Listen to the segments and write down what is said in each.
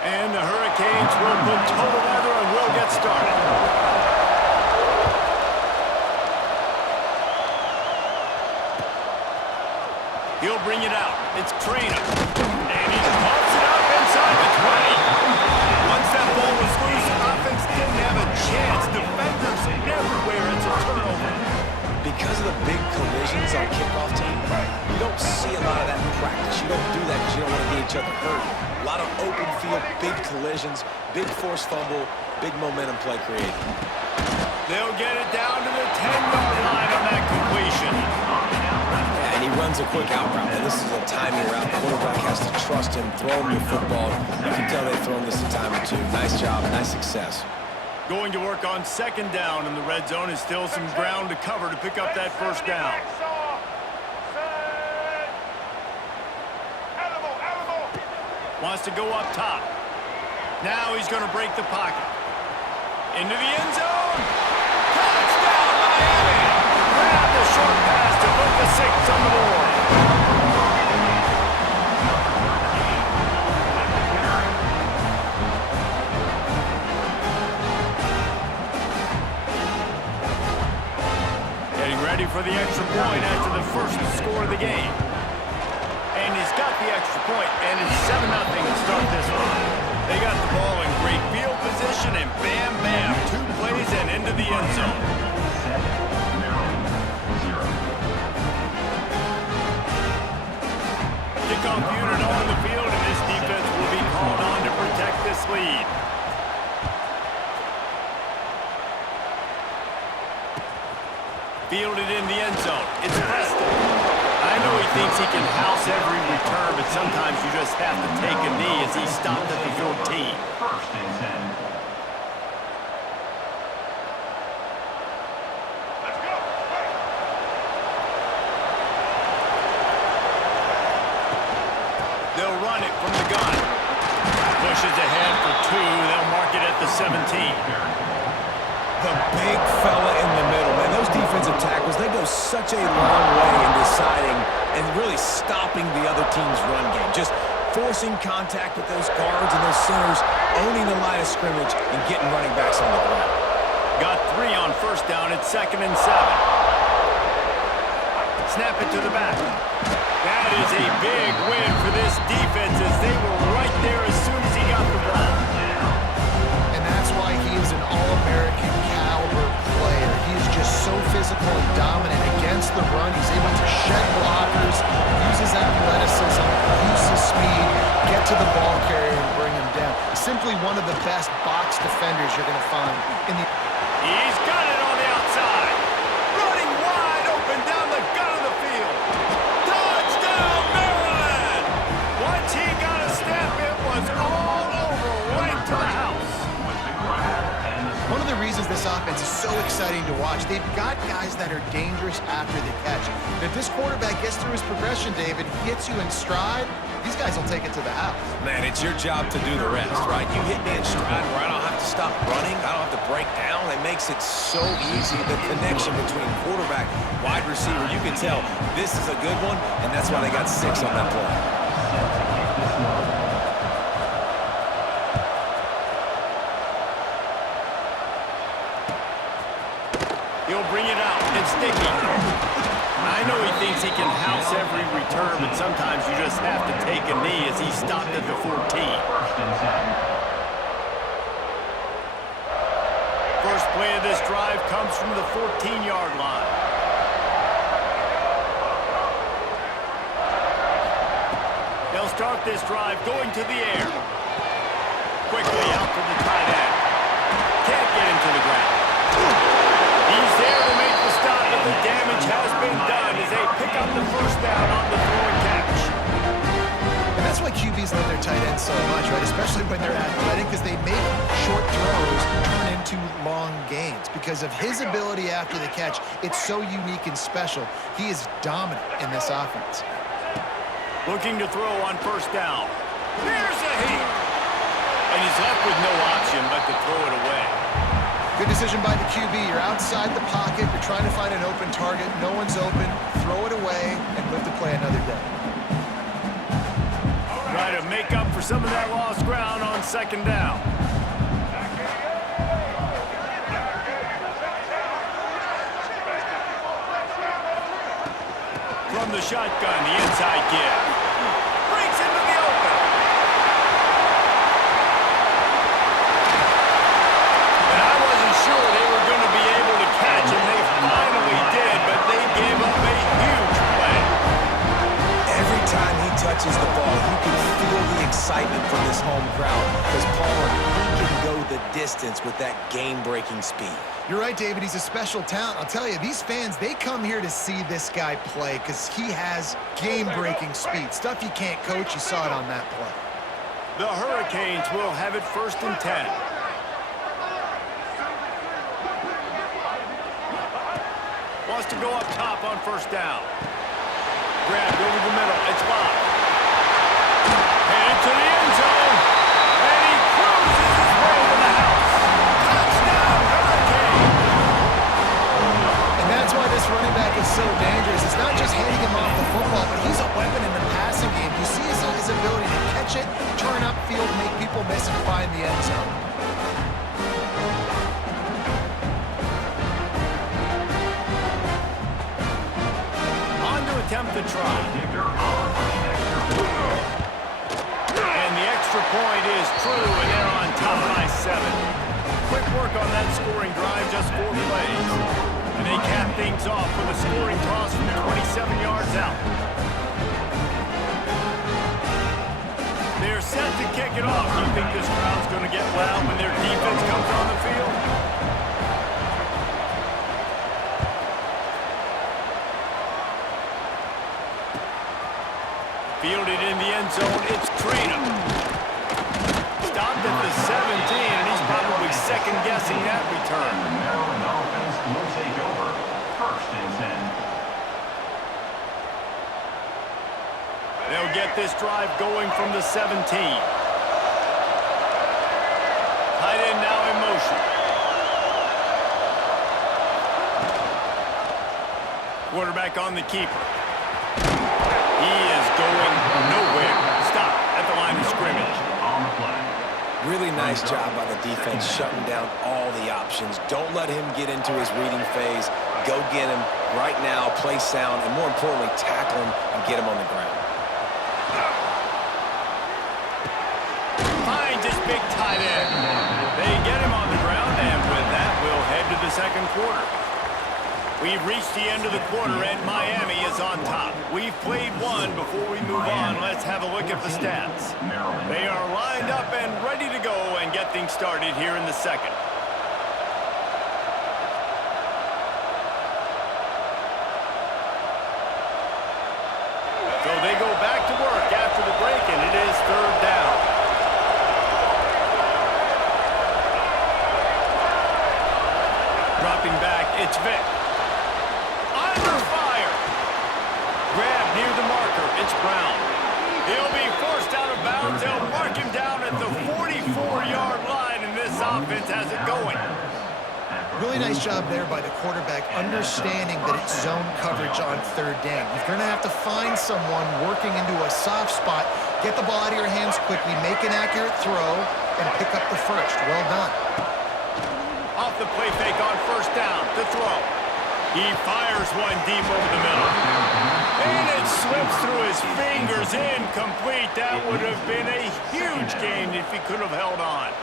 And the Hurricanes will put total weather and will get started. He'll bring it out. It's Traynor. And he pumps it up inside the 20. Once that ball was loose, offense didn't have a chance. Defenders everywhere. It's a turnover. Because of the big collisions on kickoff team, you don't see a lot of that in practice. You don't do that because you don't want to get each other hurt. A lot of open field, big collisions, big forced fumble, big momentum play created. They'll get it down to the 10-yard line on that completion. Yeah, and he runs a quick out route. And this is a timing route. The quarterback has to trust him, throw him the football. You can tell they've thrown this a time or two. Nice job, nice success. Going to work on second down in the red zone is still some ground to cover to pick up that first down. Wants to go up top. Now he's going to break the pocket. Into the end zone. Touchdown, Miami! Grab the short pass to put the 6 on the board. Ready for the extra point after the first score of the game. And he's got the extra point, and it's 7-0 to start this one. They got the ball in great field position, and bam, bam, 2 plays and into the end zone. Kickoff unit on the field, and this defense will be called on to protect this lead. Fielded in the end zone. It's Preston. I know he thinks he can house every return, but sometimes you just have to take a knee as he stopped at the 14. First and 10. Let's go. They'll run it from the gun. Pushes ahead for 2. They'll mark it at the 17. The big fella in the middle, man. Those defensive tackles, they go such a long way in deciding and really stopping the other team's run game. Just forcing contact with those guards and those centers, owning the line of scrimmage, and getting running backs on the ground. Got 3 on first down. It's 2nd and 7. Snap it to the back. That is a big win for this defense as they were right there as soon as he got the ball. And that's why he is an All-American caliber player. He is just so physical and dominant against the run. He's able to shed blockers, use his athleticism, use his speed, get to the ball carrier and bring him down. Simply one of the best box defenders you're going to find in the... He's got it on the outside. Running wide open down the gut of the field. Touchdown, Maryland! Once he got a step, it was all over right to the house. One of the reasons this offense is so exciting to watch, they've got guys that are dangerous after the catch. And if this quarterback gets through his progression, David, hits you in stride, these guys will take it to the house. Man, it's your job to do the rest, right? You hit me in stride where I don't have to stop running, I don't have to break down. It makes it so easy, the connection between quarterback, wide receiver. You can tell this is a good one, and that's why they got 6 on that play. He'll bring it out. It's Dickey. I know he thinks he can house every return, but sometimes you just have to take a knee as he stopped at the 14. First and 10. First play of this drive comes from the 14-yard line. They'll start this drive going to the air. Quickly out to the tight end. Can't get him to the ground. He's there to make the stop, but the damage has been done as they pick up the first down on the throw and catch. And that's why QBs love their tight ends so much, right? Especially when they're athletic, because they make short throws turn into long gains. Because of his ability after the catch, it's so unique and special. He is dominant in this offense. Looking to throw on first down. There's a heat. And he's left with no option but to throw it away. Good decision by the QB. You're outside the pocket. You're trying to find an open target. No one's open. Throw it away and live to play another day. Try to make up for for some of that lost ground on second down. From the shotgun, the inside give. Breaks into the open. And I wasn't sure they were going to be able to catch him. They finally did, but they gave up a huge play. Every time he touches the ball, you can feel the excitement from this home crowd because Palmer, he can go the distance with that game-breaking speed. You're right, David. He's a special talent. I'll tell you, these fans, they come here to see this guy play because he has game-breaking speed. Stuff you can't coach. You saw it on that play. The Hurricanes will have it 1st and 10. Wants to go up top on 1st down. Grabbed over the middle. It's locked. Headed to the end zone. And he cruises his way to the house. Touchdown, Hurricane! And that's why this running back is so dangerous. It's not just handing him off the football, but he's a weapon in the passing game. You see his ability to catch it, turn upfield, make people miss, and find the end zone. Attempt to try. And the extra point is true, and they're on top by 7. Quick work on that scoring drive, just 4 plays. And they cap things off with a scoring toss from 27 yards out. They're set to kick it off. Do you think this crowd's going to get loud when their defense comes on the field? Fielded in the end zone, it's Traynor. Stopped at the 17, and he's probably second-guessing that return. The Maryland offense will take over. 1st and 10. They'll get this drive going from the 17. Tight end now in motion. Quarterback on the keeper. He is going nowhere. Stop at the line of scrimmage. On the play. Really nice job by the defense shutting down all the options. Don't let him get into his reading phase. Go get him right now, play sound, and more importantly, tackle him and get him on the ground. Finds his big tight end. They get him on the ground, and with that, we'll head to the second quarter. We've reached the end of the quarter, and Miami is on top. We've played one. Before we move on, let's have a look at the stats. They are lined up and ready to go and get things started here in the second. So they go back to work after the break, and it is 3rd down. Dropping back, it's Vick. Under fire. Grab near the marker. It's Brown. He'll be forced out of bounds. They'll mark him down at the 44-yard line, and this offense has it going. Really nice job there by the quarterback, understanding that it's zone coverage on 3rd down. You're going to have to find someone working into a soft spot, get the ball out of your hands quickly, make an accurate throw, and pick up the first. Well done. Off the play fake on 1st down to throw. He fires one deep over the middle. And it slips through his fingers, incomplete. That would have been a huge gain if he could have held on.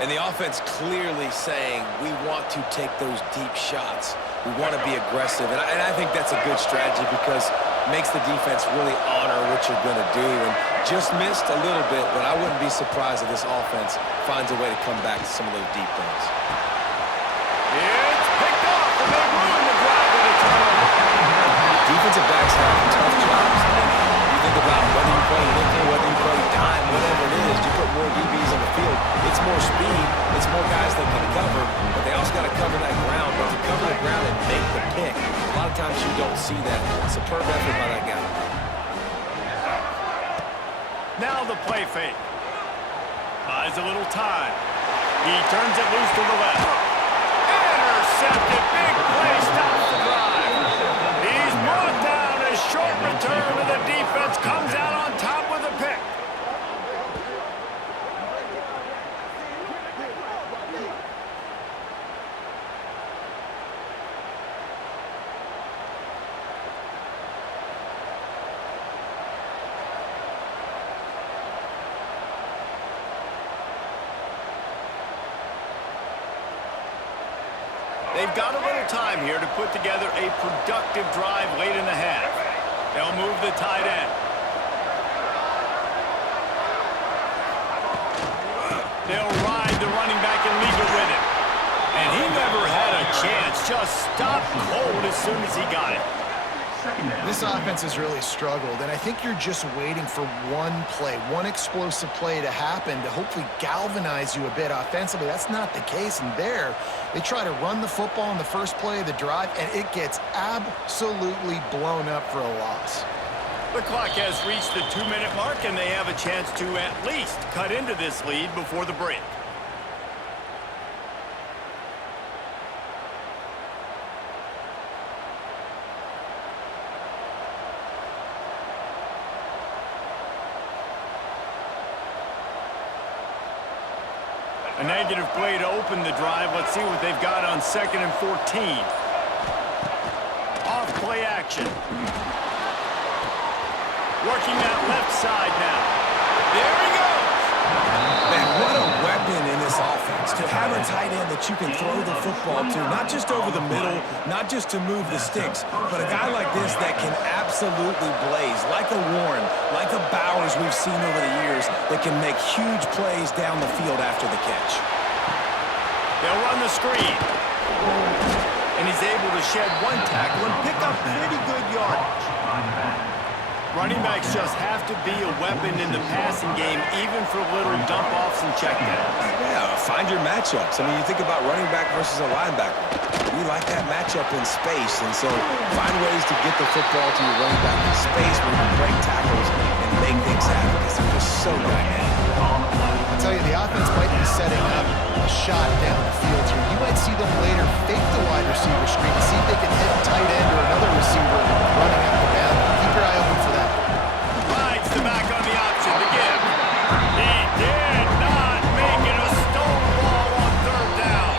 And the offense clearly saying, we want to take those deep shots. We want to be aggressive. And I think that's a good strategy because it makes the defense really honor what you're going to do. And just missed a little bit, but I wouldn't be surprised if this offense finds a way to come back to some of those deep things. It's picked off, and they ruin the drive with a turnover. Defensive backs have tough jobs. I mean, you think about whether you play nickel, whether you play dime, whatever it is, you put more DBs on the field. It's more speed, it's more guys that can cover, but they also got to cover that ground. But to cover the ground and make the pick, a lot of times you don't see that. Superb effort by that guy. Now the play fake. Buys a little time. He turns it loose to the left. Intercepted. Big play. Stops the drive. He's brought down. A short return to the defense. Comes out on top with a pick. They've got a little time here to put together a productive drive late in the half. They'll move the tight end. They'll ride the running back and leave it with him. And he never had a chance. Just stopped cold as soon as he got it. This offense has really struggled, and I think you're just waiting for one play, one explosive play to happen to hopefully galvanize you a bit offensively. That's not the case, and there, they try to run the football in the first play of the drive, and it gets absolutely blown up for a loss. The clock has reached the 2-minute mark, and they have a chance to at least cut into this lead before the break. A negative play to open the drive. Let's see what they've got on 2nd and 14. Off play action. Working that left side now. There he goes. Man, what a weapon in this offense. To have a tight end that you can throw the football to, not just over the middle, not just to move the sticks, but a guy like this that can absolutely blaze, like a Warren, like a Bowers we've seen over the years, that can make huge plays down the field after the catch. They'll run the screen. And he's able to shed one tackle and pick up pretty good yardage. Running backs just have to be a weapon in the passing game, even for little dump-offs and checkdowns. Yeah, find your matchups. I mean, you think about running back versus a linebacker. We like that matchup in space, and so find ways to get the football to your running back in space where you can break tackles and make things happen because they're just so dynamic. I'll tell you, the offense might be setting up a shot down the field here. You might see them later fake the wide receiver screen to see if they can hit a tight end or another receiver running up the boundary. Keep your eye open for that. Rides the back on the option to give. He did not make it a stonewall on 3rd down.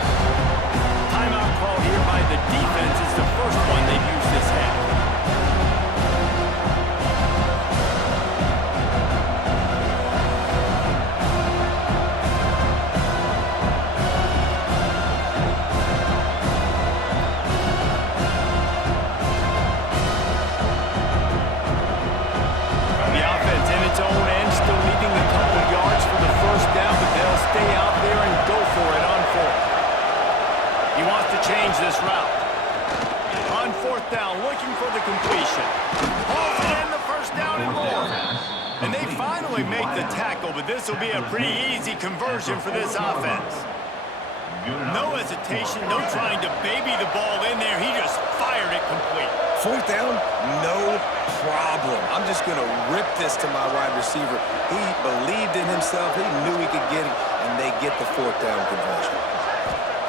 Timeout call here by the defense is the first one they've used this half. This route. On 4th down, looking for the completion. Hauls it in the 1st down and more. And they finally make the tackle, but this will be a pretty easy conversion for this offense. No hesitation, no trying to baby the ball in there. He just fired it complete. 4th down, no problem. I'm just going to rip this to my wide receiver. He believed in himself. He knew he could get it, and they get the 4th down conversion.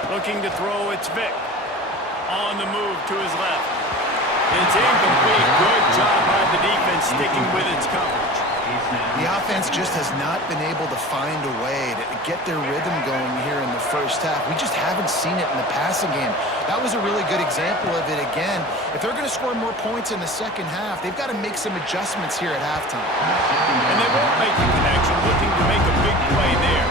Looking to throw, it's Vick. On the move to his left. It's incomplete. Good job by the defense sticking with its coverage. The offense just has not been able to find a way to get their rhythm going here in the first half. We just haven't seen it in the passing game. That was a really good example of it again. If they're going to score more points in the second half, they've got to make some adjustments here at halftime. And they won't make the connection, looking to make a big play there.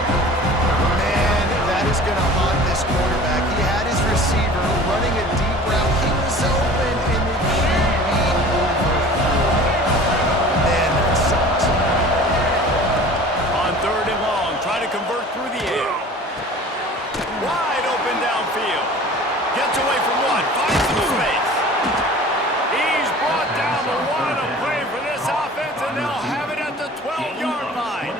Man, that is going to haunt this quarterback. He had his receiver running a deep route. He was open, and the QB overthrew. Man, that sucks. On 3rd and long, try to convert through the air. Wide open downfield. Gets away from one, finds some space. He's brought down the one. A play for this offense, and they'll have it at the 12-yard line.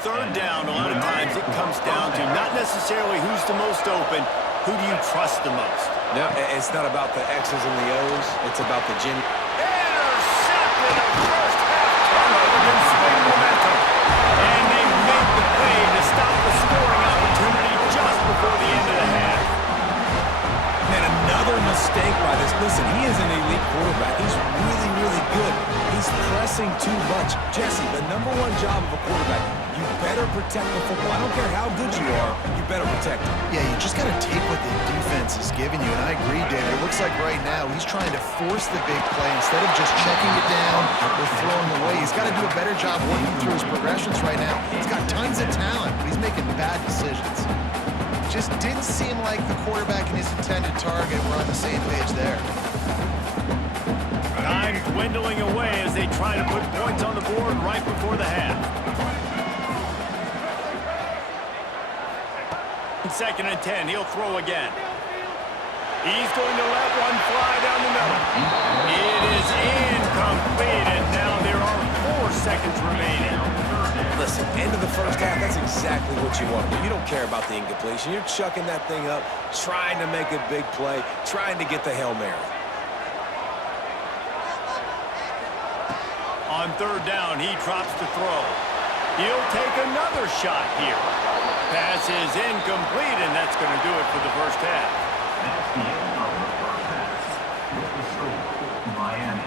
3rd down, a lot of times it comes down to not necessarily who's the most open, who do you trust the most? No, it's not about the X's and the O's. It's about the gym. Intercepted a first half turnover and swing momentum. And they make the play to stop the scoring opportunity just before the end of the half. And another mistake by this. Listen, he is an elite quarterback. He's really, really good. He's pressing too much. Jesse, the #1 job of a quarterback, you better protect the football. I don't care how good you are, you better protect it. Yeah, you just got to take what the defense is giving you, and I agree, David. It looks like right now he's trying to force the big play instead of just checking it down or throwing away. He's got to do a better job working through his progressions right now. He's got tons of talent, but he's making bad decisions. Just didn't seem like the quarterback and his intended target were on the same page there. Time dwindling away as they try to put points on the board right before the half. 2nd and 10, he'll throw again. He's going to let one fly down the middle. It is incomplete, and now there are 4 seconds remaining. Listen, end of the first half, that's exactly what you want to do. You don't care about the incompletion. You're chucking that thing up, trying to make a big play, trying to get the Hail Mary. On 3rd down, he drops to throw. He'll take another shot here. Pass is incomplete, and that's going to do it for the first half. That's the end of the first half. With the score, Miami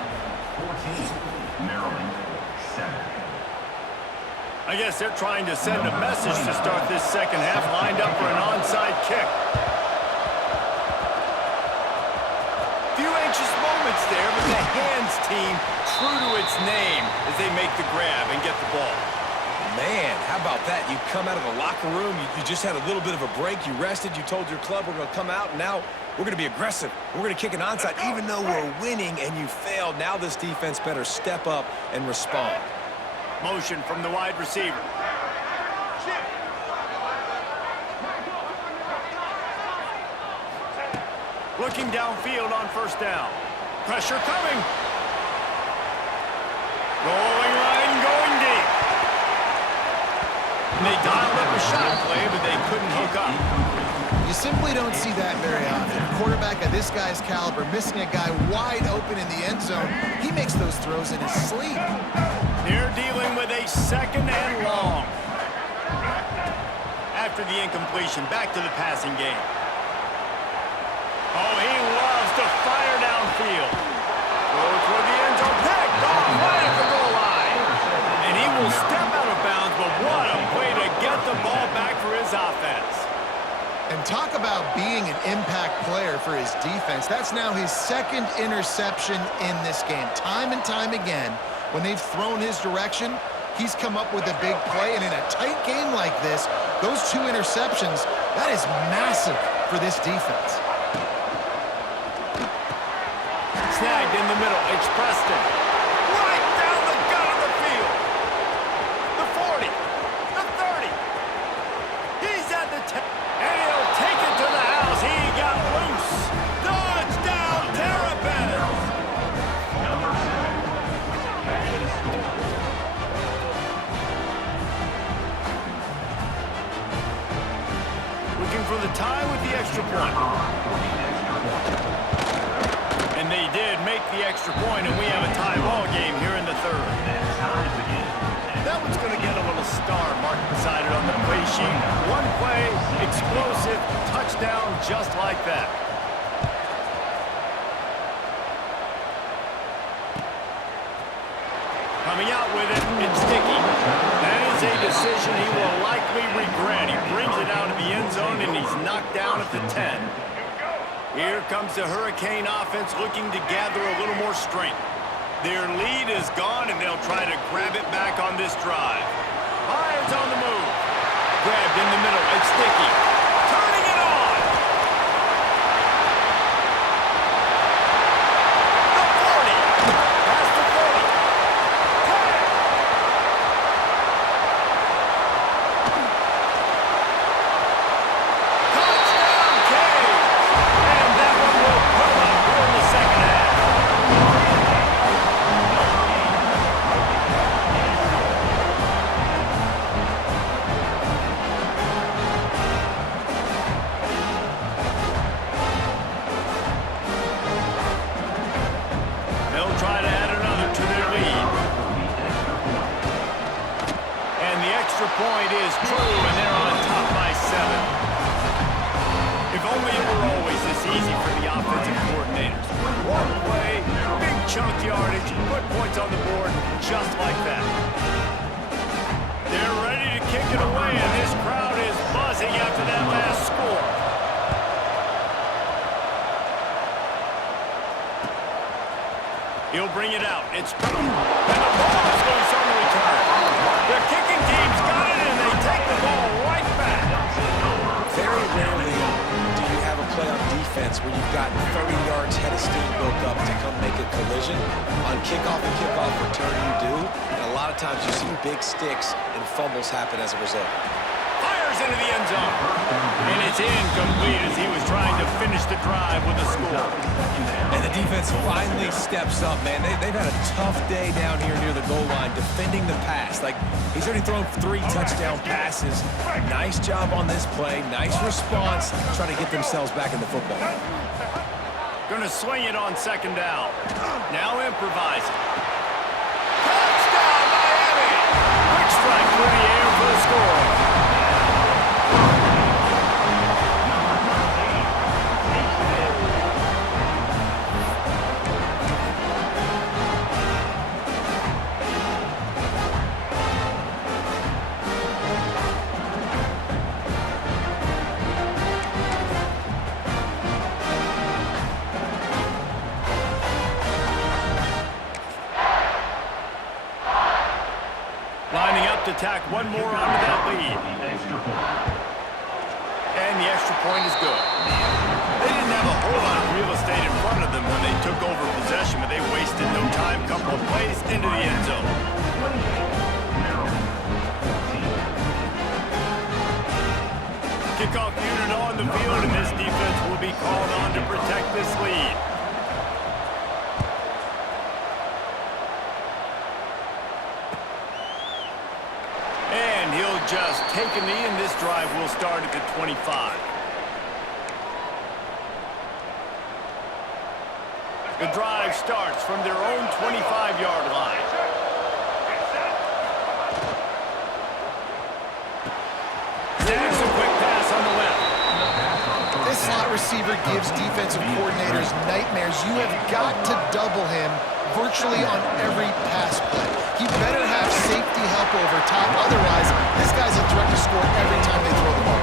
14, Maryland 7. I guess they're trying to send a message to start this second half, lined up for an onside kick. Few anxious moments there, but the hands team true to its name as they make the grab and get the ball. Man, how about that? You come out of the locker room, you just had a little bit of a break, you rested, you told your club we're going to come out, and now we're going to be aggressive. We're going to kick an onside, even though we're winning and you failed. Now this defense better step up and respond. Motion from the wide receiver. Looking downfield on 1st down. Pressure coming. Rolling line going deep. And they dialed up a shot play, but they couldn't hook up. You simply don't see that very often. A quarterback of this guy's caliber missing a guy wide open in the end zone. He makes those throws in his sleep. They're dealing with a 2nd and long. After the incompletion, back to the passing game. Oh, he loves to fire downfield. Throw toward the end zone, picked off right at the goal line. And he will step out of bounds, but what a way to get the ball back for his offense. And talk about being an impact player for his defense. That's now his 2nd interception in this game. Time and time again, when they've thrown his direction, he's come up with a big play. And in a tight game like this, those 2 interceptions, that is massive for this defense. Snagged in the middle, it's Preston. Right down the gut of the field. The 40, the 30. He's at the 10, and he'll take it to the house. He got loose. Touchdown, Terrapins. Number 7. Back to the score. Looking for the tie with the extra point. And they did make the extra point, and we have a tie ball game here in the 3rd. That one's going to get a little star marked beside it on the play sheet. One play, explosive, touchdown just like that. Coming out with it, it's Dickey. That is a decision he will likely regret. He brings it out of the end zone, and he's knocked down at the 10. Here comes the Hurricane offense looking to gather a little more strength. Their lead is gone, and they'll try to grab it back on this drive. Myers on the move. Grabbed in the middle. It's Dickey. Turning it on. The 40. Past the 30. 10. Touchdown, Caves. And that one will come up here in the 2nd half. They'll try to add another to their lead. And the extra point is true, and they're on top by 7. If only it were always this easy for the offensive coordinators. One play, big chunk yardage, put points on the board just like that. They're ready to kick it away, and this crowd is buzzing after that last score. He'll bring it out. It's Poole. And the ball is loose on the return. The kicking team's got it, and they take the ball right back. Very rarely times you see big sticks and fumbles happen as a result. Fires into the end zone. And it's incomplete as he was trying to finish the drive with a score. And the defense finally steps up, man. They've had a tough day down here near the goal line defending the pass. Like, he's already thrown 3 touchdown passes. Nice job on this play. Nice response. Trying to get themselves back in the football. Gonna swing it on second down. Now improvising. Touchdown, Miami! Quick strike through the air for the score. Lining up to tack one more onto that lead. And the extra point is good. They didn't have a whole lot of real estate in front of them when they took over possession, but they wasted no time. Couple of plays into the end zone. Kickoff unit on the field, and this defense will be called on to protect this lead. And he'll just take a knee, and this drive will start at the 25. The drive starts from their own 25-yard line. Snags a quick pass on the left. This slot receiver gives defensive coordinators nightmares. You have got to double him virtually on every pass play. He better have safety help over top. Otherwise, this guy's a threat to score every time they throw the ball.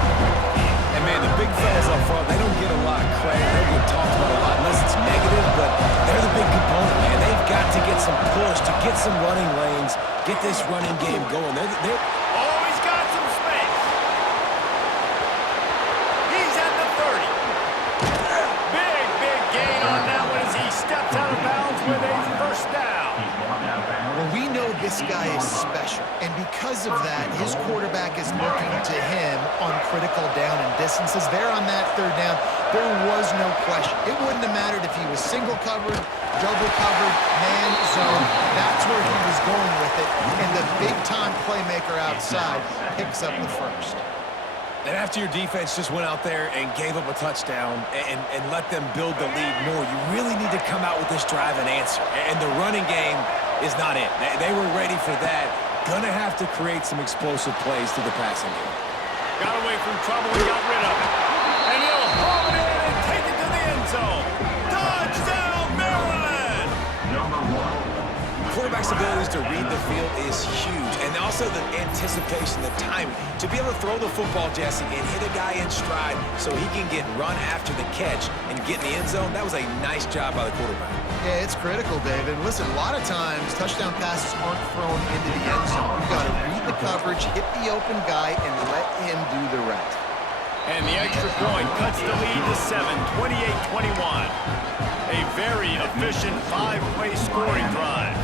And, man, the big fellas up front, they don't get a lot of credit. They don't get talked about a lot unless it's negative, but they're the big component, man. They've got to get some push, to get some running lanes, get this running game going. They're Oh, he's got some space. He's at the 30. Big gain on that one as he steps out of bounds with a first down. Well, we know this guy is special, and because of that, his quarterback is looking to him on critical down and distances. There on that third down, there was no question. It wouldn't have mattered if he was single covered, double covered, man zone. That's where he was going with it, and the big-time playmaker outside picks up the first. And after your defense just went out there and gave up a touchdown and let them build the lead more, you really need to come out with this drive and answer. And the running game is not it. They were ready for that. Gonna have to create some explosive plays through the passing game. Got away from trouble and got rid of it. And he'll haul it in and take it to the end zone. Touchdown, Maryland! Number 1. Quarterback's abilities to read the field is huge, and also the anticipation, the timing. To be able to throw the football, Jesse, and hit a guy in stride so he can get run after the catch and get in the end zone, that was a nice job by the quarterback. Yeah, it's critical, David. Listen, a lot of times touchdown passes aren't thrown into the end zone. You've got to read the coverage, hit the open guy, and let him do the rest. And the extra point cuts the lead to 7, 28-21. A very efficient 5-play scoring drive.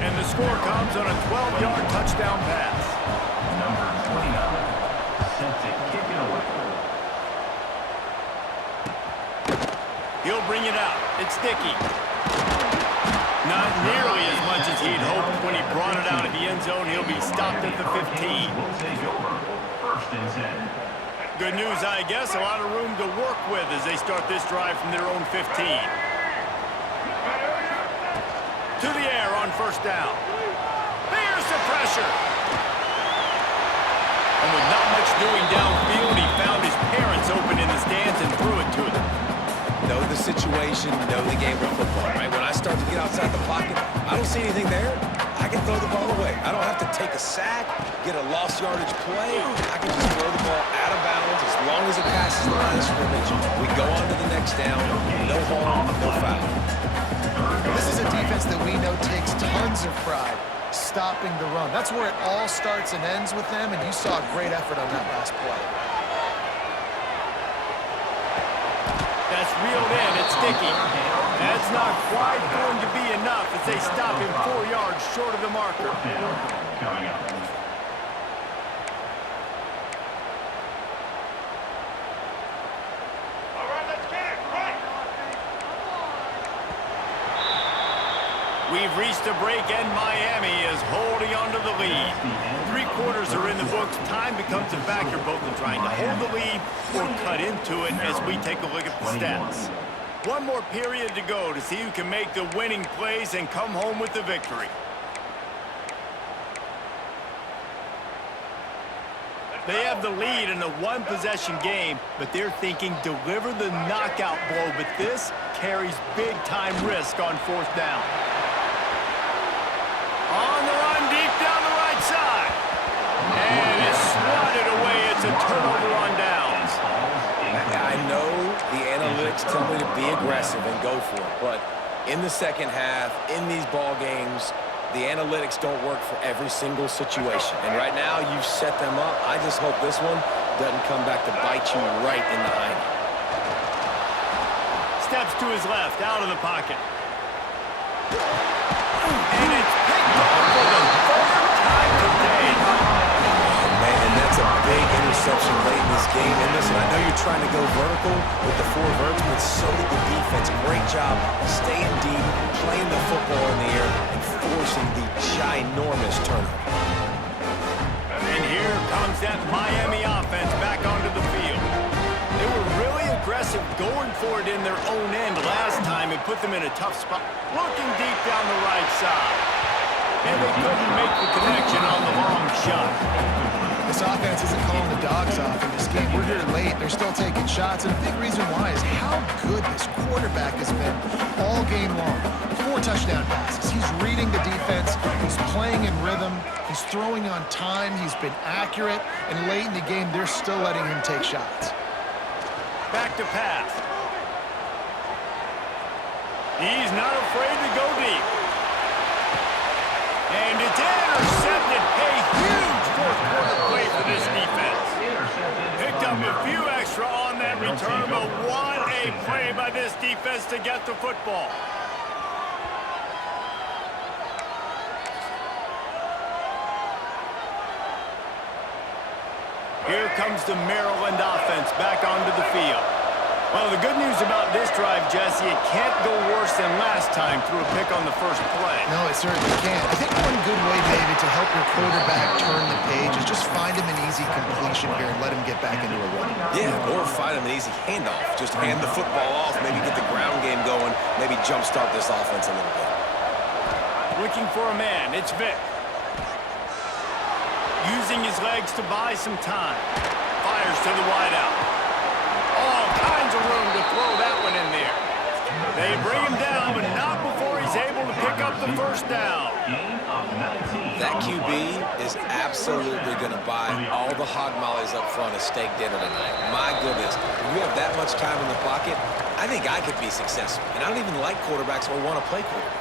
And the score comes on a 12-yard touchdown pass. Number 29. Set to kick it away. He'll bring it out. It's Dickey. Not nearly as much as he'd hoped when he brought it out of the end zone. He'll be stopped at the 15. Will take over. First and 10. Good news, I guess. A lot of room to work with as they start this drive from their own 15. To the air on first down. There's the pressure. And with not much doing downfield, he found his parents open in the stands and threw it to them. Know the situation, know the game of football, right? When I start to get outside the pocket, I don't see anything there. I can throw the ball away. I don't have to take a sack, get a lost yardage play. I can just throw the ball out of bounds as long as it passes the line of scrimmage. We go on to the next down. No harm, no foul. This is a defense that we know takes tons of pride stopping the run. That's where it all starts and ends with them, and you saw a great effort on that last play. That's reeled in It's sticky. That's not quite going to be enough as they stop him 4 yards short of the marker. Coming up. We've reached a break, and Miami is holding on to the lead. 3 quarters are in the books. Time becomes a factor both in trying to hold the lead or cut into it as we take a look at the stats. 1 more period to go to see who can make the winning plays and come home with the victory. They have the lead in a 1-possession game, but they're thinking deliver the knockout blow, but this carries big-time risk on 4th down. On the run, deep down the right side. And it's swatted away. It's a turnover on downs. I know the analytics tell me to be aggressive and go for it, but in the second half, in these ball games, the analytics don't work for every single situation. And right now, you've set them up. I just hope this one doesn't come back to bite you right in the hind. Steps to his left, out of the pocket. And it's picked off for the 3rd time today. Oh, man, and that's a big interception late in this game. And listen, I know you're trying to go vertical with the 4 verts, but so did the defense. Great job staying deep, playing the football in the air, and forcing the ginormous turnover. And here comes that Miami offense back onto the field. They were really aggressive going for it in their own end last time and put them in a tough spot. Looking deep down the right side. And they couldn't make the connection on the long shot. This offense isn't calling the dogs off in this game. We're here late. They're still taking shots, and a big reason why is how good this quarterback has been all game long. 4 touchdown passes. He's reading the defense. He's playing in rhythm. He's throwing on time. He's been accurate. And late in the game, they're still letting him take shots. Back to pass. He's not afraid to go deep. And it's intercepted. A huge 4th quarter play for this defense. Picked up a few extra on that return, but what a play by this defense to get the football. Here comes the Maryland offense back onto the field. Well, the good news about this drive, Jesse, it can't go worse than last time through a pick on the first play. No, it certainly can't. I think one good way, David, to help your quarterback turn the page is just find him an easy completion here and let him get back into a run. Yeah, or find him an easy handoff. Just hand the football off, maybe get the ground game going, maybe jumpstart this offense a little bit. Looking for a man, it's Vick. Using his legs to buy some time. Fires to the wideout. All kinds of room to throw that one in there. They bring him down, but not before he's able to pick up the 1st down. That QB is absolutely going to buy all the hog mollies up front of steak dinner tonight. My goodness, if we have that much time in the pocket, I think I could be successful. And I don't even like quarterbacks or want to play quarterback.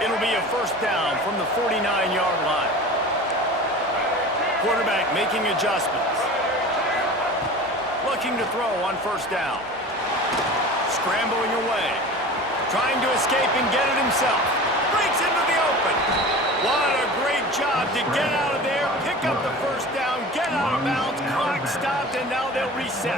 It'll be a 1st down from the 49-yard line. Quarterback making adjustments. Looking to throw on 1st down. Scrambling away. Trying to escape and get it himself. Breaks into the open. What a great job to get out of there, pick up the 1st down, get out of bounds, clock stopped, and now they'll reset.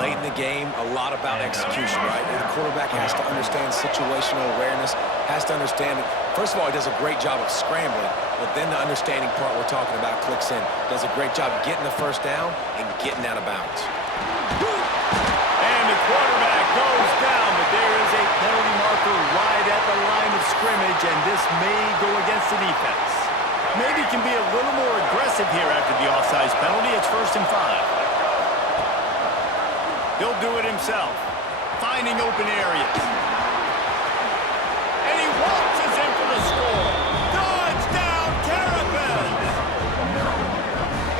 Late in the game, a lot about execution, right? The quarterback has to understand situational awareness, has to understand it. First of all, he does a great job of scrambling, but then the understanding part we're talking about clicks in. Does a great job getting the 1st down and getting out of bounds. And the quarterback goes down, but there is a penalty marker right at the line of scrimmage, and this may go against the defense. Maybe can be a little more aggressive here after the offsides penalty. It's 1st and 5. He'll do it himself, finding open areas. And he waltzes in for the score. Touchdown, Terrapins!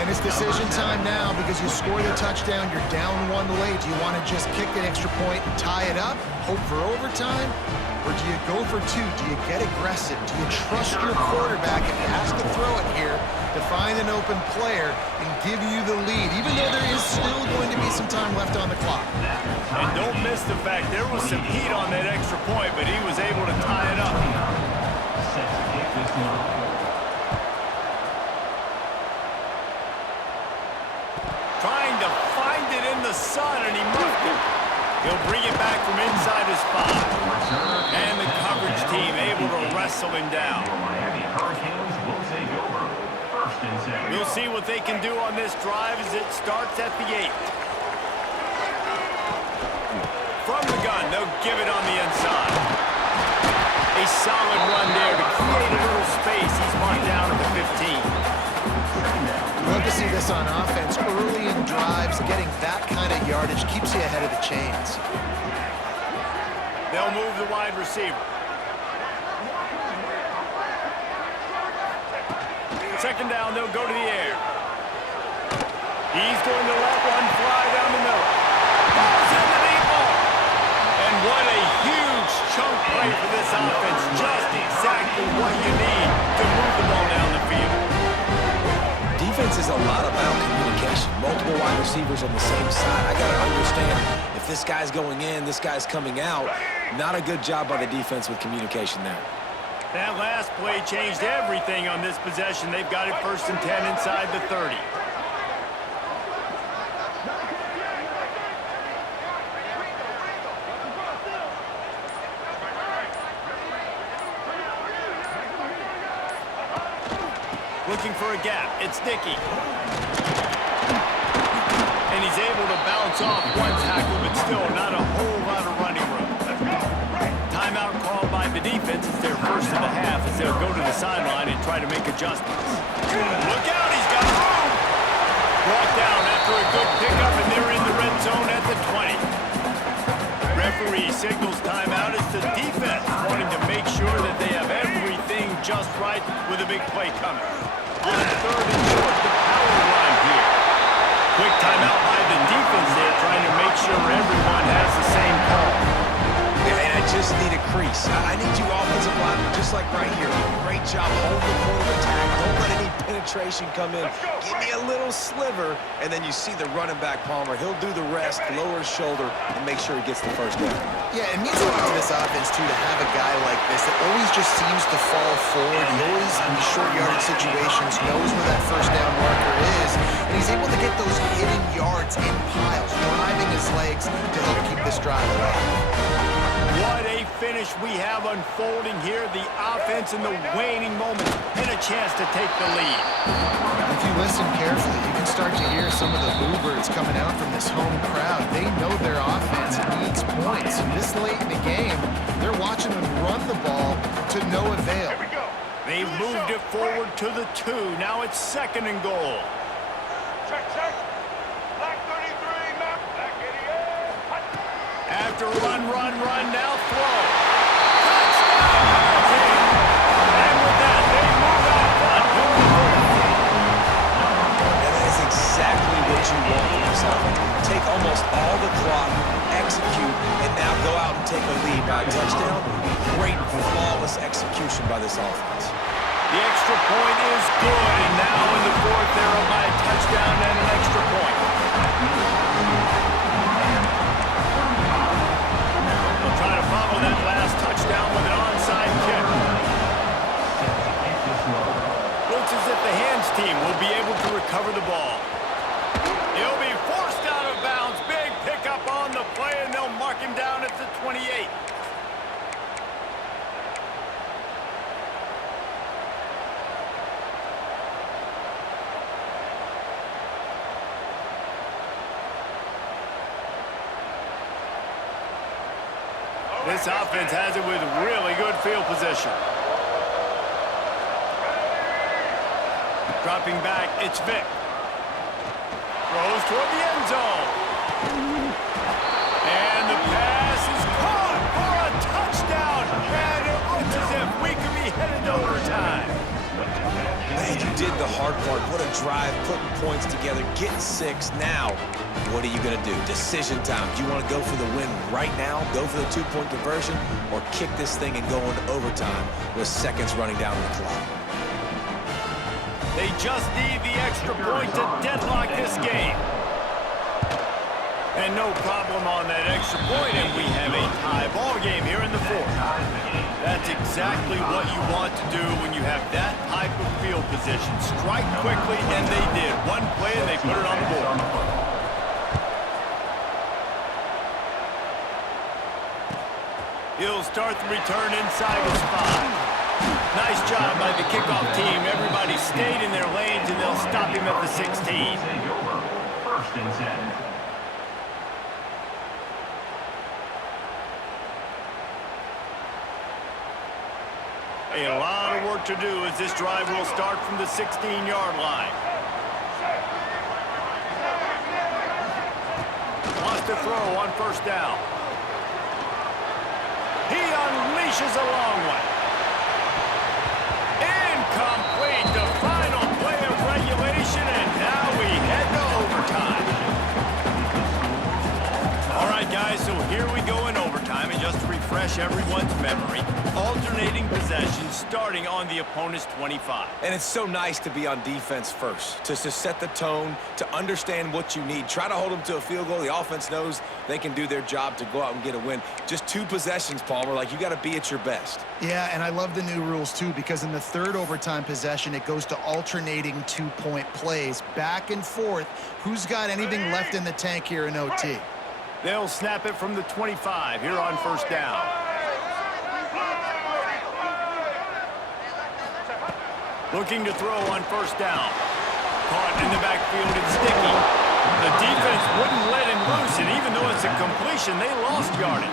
And it's this decision time now because you score the touchdown, you're down 1 late. Do you want to just kick the extra point and tie it up, hope for overtime? Or do you go for 2? Do you get aggressive? Do you trust your quarterback if he has to throw it here to find an open player and give you the lead, even though there is still going to be some time left on the clock? And don't miss the fact there was some heat on that extra point, but he was able to tie it up. Set to kick this one. Trying to find it in the sun, and he muffed it. He'll bring it back from inside his spot. And the coverage team able to wrestle him down. Miami Hurricanes will take over. 1st and 10. We'll see what they can do on this drive as it starts at the 8. From the gun, they'll give it on the inside. A solid run there to create a little space. He's marked down at the 15. Love to see this on offense. Early in drives, getting that kind of yardage keeps you ahead of the chains. They'll move the wide receiver. Second down, they'll go to the air. He's going to let one fly down the middle. Ball's in the deep ball. And what a huge chunk play for this offense. Just exactly what you need to move the ball down the field. Defense is a lot about communication. Multiple wide receivers on the same side. I got to understand if this guy's going in, this guy's coming out. Not a good job by the defense with communication there. That last play changed everything on this possession. They've got it 1st and 10 inside the 30. Looking for a gap. It's Dickey. And he's able to bounce off one tackle, but still not a whole lot of running room. Timeout called by the defense. It's their first of the half as they'll go to the sideline and try to make adjustments. Look out, he's got room. Brought down after a good pickup, and they're in the red zone at the 20. Referee signals timeout as the defense wanting to make sure that they have everything just right with a big play coming. On 3rd and short, the power line here. Quick timeout by the defense there, trying to make sure everyone has the same call. And I just need a crease. I need you offensive linemen, just like right here. Great job holding the point of attack. Don't let any penetration come in. Give me a little sliver, and then you see the running back, Palmer. He'll do the rest, lower his shoulder, and make sure he gets the first down. Yeah, it means a lot to this offense, too, to have a guy like this that always just seems to fall forward. He always, in these short yardage situations, knows where that first down marker is, and he's able to get those hidden yards in piles, driving his legs to help keep this drive alive. What a finish we have unfolding here. The offense in the waning moments and a chance to take the lead. If you listen carefully, you can start to hear some of the bluebirds coming out from this home crowd. They know their offense needs points. And this late in the game, they're watching them run the ball to no avail. They've moved it forward to the 2. Now it's 2nd and goal. Check. Black 33, Matt. Black 88. After run, now throw. Touchdown! And with that, they move out front. And that is exactly what you want from yourself. Take almost all the clock, execute, and now go out and take a lead by a touchdown. Great, flawless execution by this offense. The extra point is good, and now in the 4th, they're up by a touchdown and an extra point. They'll try to follow that last touchdown with an onside kick. Looks as if the hands team will be able to recover the ball. He'll be forced out of bounds. Big pickup on the play, and they'll mark him down at the 28. This offense has it with really good field position. Dropping back, it's Vick. Throws toward the end zone. And the pass is caught for a touchdown. And it looks as if we could be headed to overtime. Man, you did the hard part. What a drive, putting points together, getting 6. Now, what are you going to do? Decision time. Do you want to go for the win right now, go for the 2-point conversion, or kick this thing and go into overtime with seconds running down the clock? They just need the extra point to deadlock this game. And no problem on that extra point, and we have a tie ball game here in the 4th. That's exactly what you want to do when you have that type of field position. Strike quickly, and they did. One play, and they put it on the board. He'll start the return inside his 5. Nice job by the kickoff team. Everybody stayed in their lanes, and they'll stop him at the 16. First and 10. A lot of work to do as this drive will start from the 16-yard line. Wants to throw on first down. He unleashes a long one. Incomplete, the final play of regulation, and now we head to overtime. All right, guys, so here we go in overtime, and just to refresh everyone's memory, alternating possessions starting on the opponent's 25. And it's so nice to be on defense first, to set the tone, to understand what you need. Try to hold them to a field goal. The offense knows they can do their job to go out and get a win. Just 2 possessions, Palmer. Like, you got to be at your best. Yeah, and I love the new rules, too, because in the 3rd overtime possession, it goes to alternating 2-point plays, back and forth. Who's got anything left in the tank here in OT? They'll snap it from the 25 here on first down. Looking to throw on first down. Caught in the backfield and sticky. The defense wouldn't let him loose, and even though it's a completion, they lost yardage.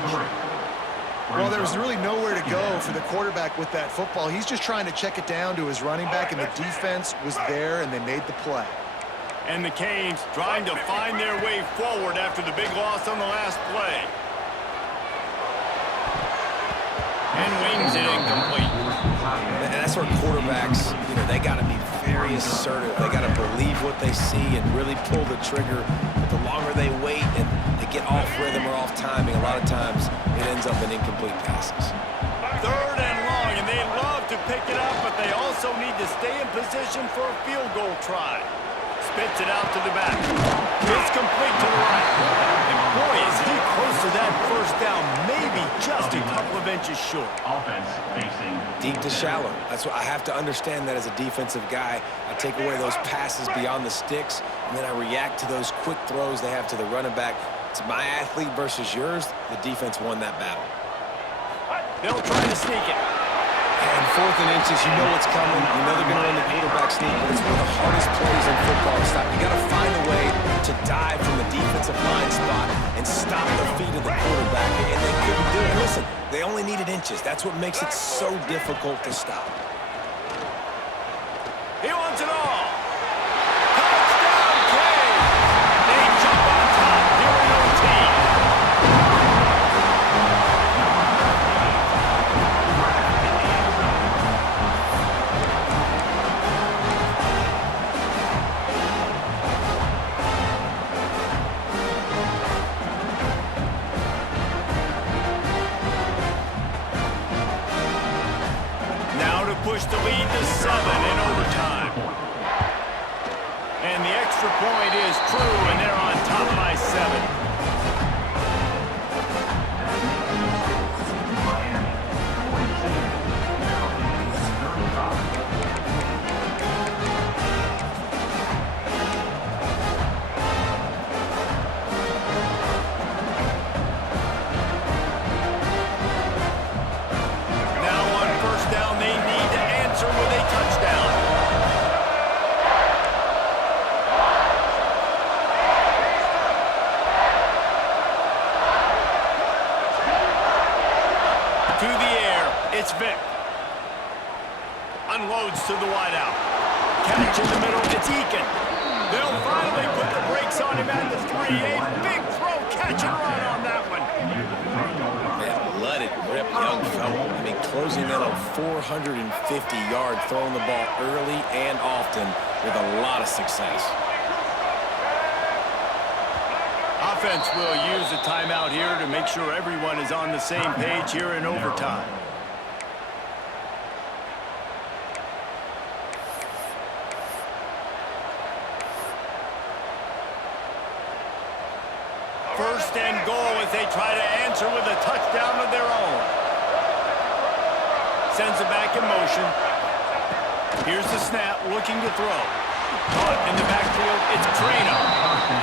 Well, there was really nowhere to go for the quarterback with that football. He's just trying to check it down to his running back, and the defense was there, and they made the play. And the Canes trying to find their way forward after the big loss on the last play. And wings it incomplete. And that's where quarterbacks, they got to be very assertive. They got to believe what they see and really pull the trigger. But the longer they wait and they get off rhythm or off timing, a lot of times it ends up in incomplete passes. 3rd and long, and they love to pick it up, but they also need to stay in position for a field goal try. Spits it out to the back. It's complete to the right. And boy, is he close to that first down, maybe just a couple of inches short. Offense facing Deep to shallow. That's what I have to understand that as a defensive guy. I take away those passes beyond the sticks, and then I react to those quick throws they have to the running back. It's my athlete versus yours. The defense won that battle. They'll try to sneak it. And 4th and inches, you know what's coming. You know they're going to run the quarterback sneak, but it's one of the hardest plays in football to stop. You got to find a way to dive from the defensive line spot and stop the feet of the quarterback, and they couldn't do it. Listen, they only needed inches. That's what makes it so difficult to stop. He wants it all. Touchdown, Canes! They jump on top here in OT. Push the lead to 7 in overtime. And the extra point is true, and they're on top by 7. It's Vick. Unloads to the wideout. Catch in the middle. It's Eakin. They'll finally put the brakes on him at the 3. A big throw, catch and run on that one. Man, blood let it rip, young fella. I mean, closing in on 450 yards, throwing the ball early and often with a lot of success. Offense will use a timeout here to make sure everyone is on the same page here in overtime. First and goal as they try to answer with a touchdown of their own. Sends it back in motion. Here's the snap, looking to throw. Caught in the backfield, it's Trina.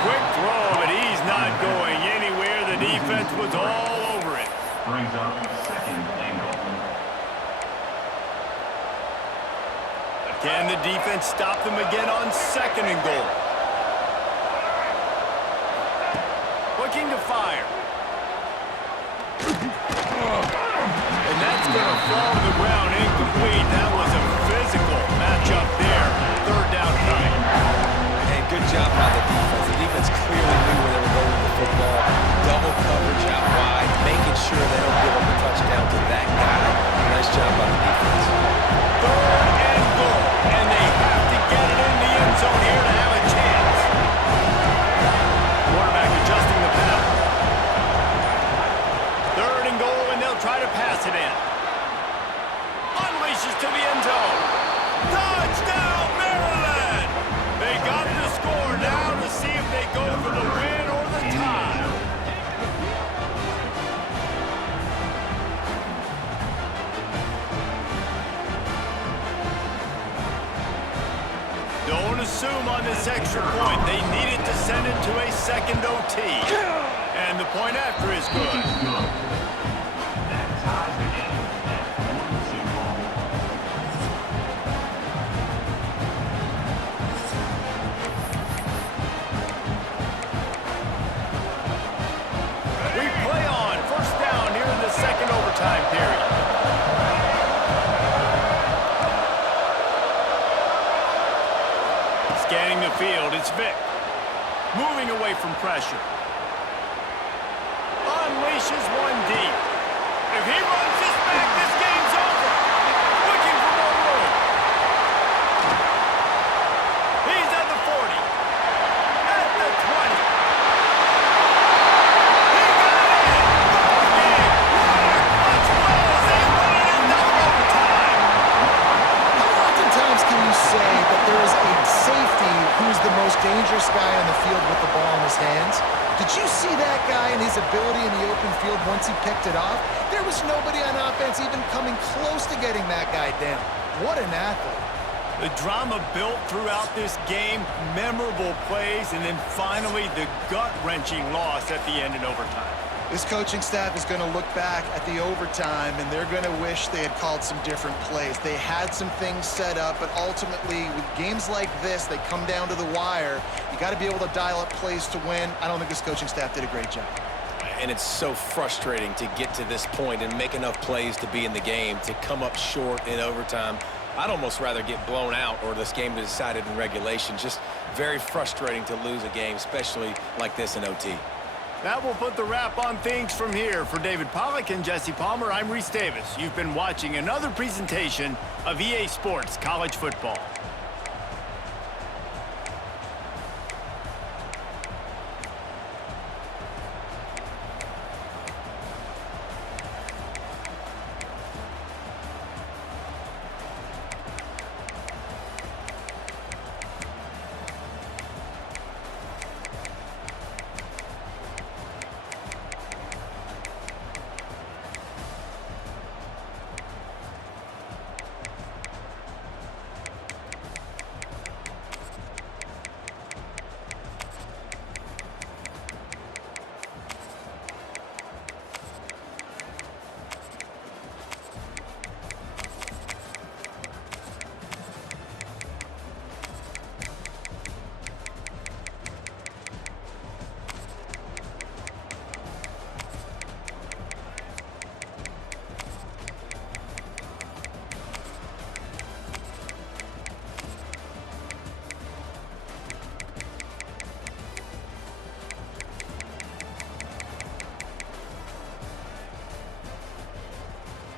Quick throw, but he's not going anywhere. The defense was all over it. Brings up second and goal. Can the defense stop them again on second and goal? Looking to fire. And that's going to fall to the ground incomplete. That was a physical matchup there. Third down coming. And good job by the defense. The defense clearly knew where they were going with the football. Double coverage out wide, making sure they don't give up a touchdown to that guy. Nice job by the defense. Third and goal. And they have to get it in the end zone here to have a chance. Quarterback adjusting the pass. Third and goal, and they'll try to pass it in. Unleashes to the end zone. Touchdown, Maryland! They got the score now to see if they go for the win or the tie. Don't assume on this extra point. They needed to send it to a second OT. And the point after is good. Good. That ties the game at 4-2 all. We play on. First down here in the second overtime period. Scanning the field, it's Vick. Moving away from pressure. Unleashes one deep. If he runs this back, this game's over. Looking for more room. He's at the 40. At the 20. He got it! Ball game! What a clutch play as they run it in double overtime. How oftentimes can you say that there is a safety who's the most dangerous guy on the field with the ball in his hands? Did you see that guy and his ability in the open field once he picked it off? There was nobody on offense even coming close to getting that guy down. What an athlete. The drama built throughout this game, memorable plays, and then finally the gut-wrenching loss at the end in overtime. This coaching staff is going to look back at the overtime, and they're going to wish they had called some different plays. They had some things set up, but ultimately, with games like this, they come down to the wire. You got to be able to dial up plays to win. I don't think this coaching staff did a great job. And it's so frustrating to get to this point and make enough plays to be in the game, to come up short in overtime. I'd almost rather get blown out or this game be decided in regulation. Just very frustrating to lose a game, especially like this in OT. That will put the wrap on things from here. For David Pollack and Jesse Palmer, I'm Reese Davis. You've been watching another presentation of EA Sports College Football.